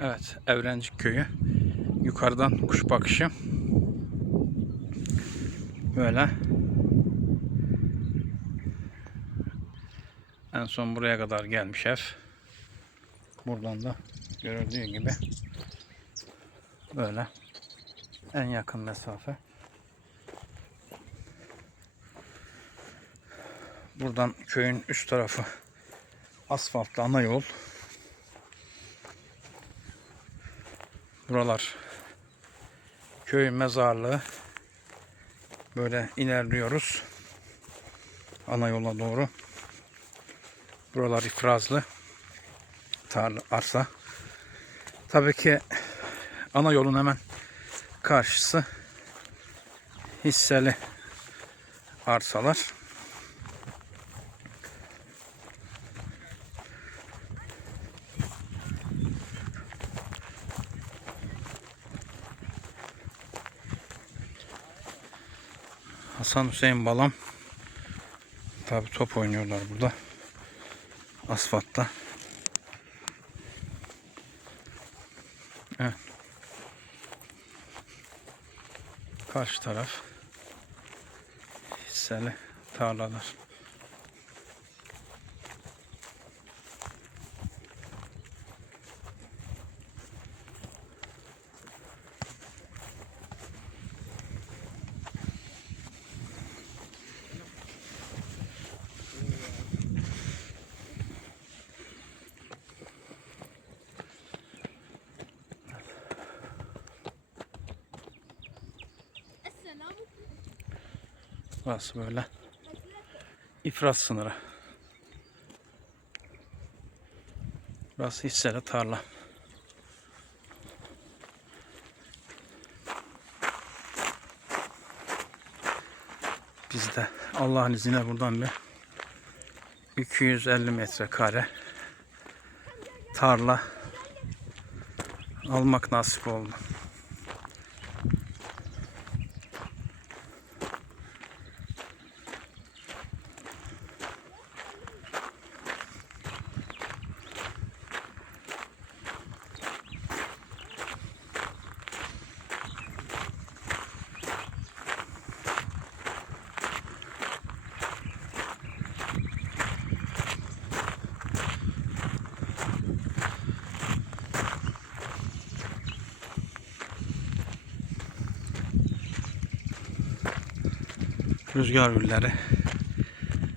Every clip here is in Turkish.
Evet, Evrencik köyü. Yukarıdan kuş bakışı. Böyle. En son buraya kadar gelmiş ev. Buradan da görüldüğü gibi böyle en yakın mesafe. Buradan köyün üst tarafı asfaltlı ana yol. Buralar köy mezarlığı. Böyle ilerliyoruz. Ana yola doğru. Buralar ifrazlı. Tarla, arsa. Tabii ki ana yolun hemen karşısı hisseli arsalar. Hasan Hüseyin Balam Tabi top oynuyorlar burada. Asfaltta. Evet. Karşı taraf hisseli tarlalar. Burası böyle ifrat sınırı. Burası hisseli tarla. Biz de Allah'ın izniyle buradan bir 250 metrekare tarla almak nasip oldu. Rüzgar gülleri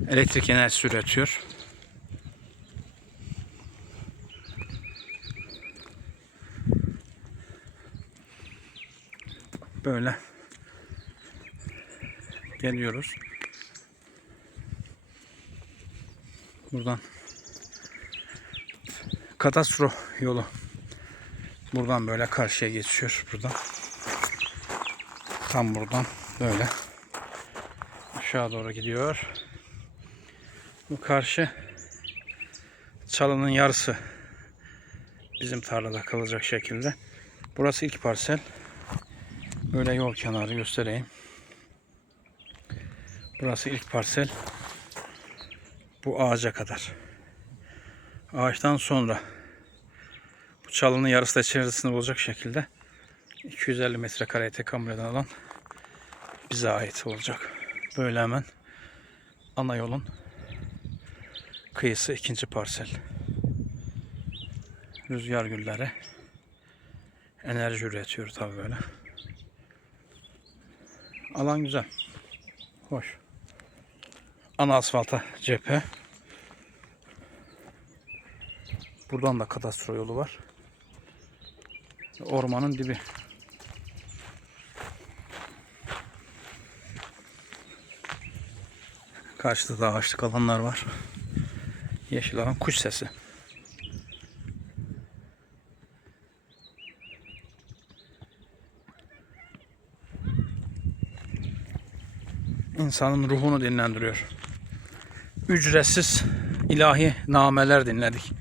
elektrik enerjisi üretiyor. Böyle geliyoruz. Buradan Katastro yolu buradan böyle karşıya geçiyor buradan. Tam buradan böyle aşağı doğru gidiyor. Bu karşı çalının yarısı bizim tarlada kalacak şekilde. Burası ilk parsel. Böyle yol kenarı göstereyim. Burası ilk parsel. Bu ağaca kadar. Ağaçtan sonra bu çalının yarısı da içerisinde olacak şekilde 250 metrekareye tekamül eden alan bize ait olacak. Böyle hemen ana yolun kıyısı ikinci parsel. Rüzgar gülleri enerji üretiyor tabi böyle. Alan güzel. Hoş. Ana asfalta cephe. Buradan da kadastro yolu var. Ormanın dibi. Karşıda da ağaçlık alanlar var. Yeşil alan kuş sesi. İnsanın ruhunu dinlendiriyor. Ücretsiz ilahi nameler dinledik.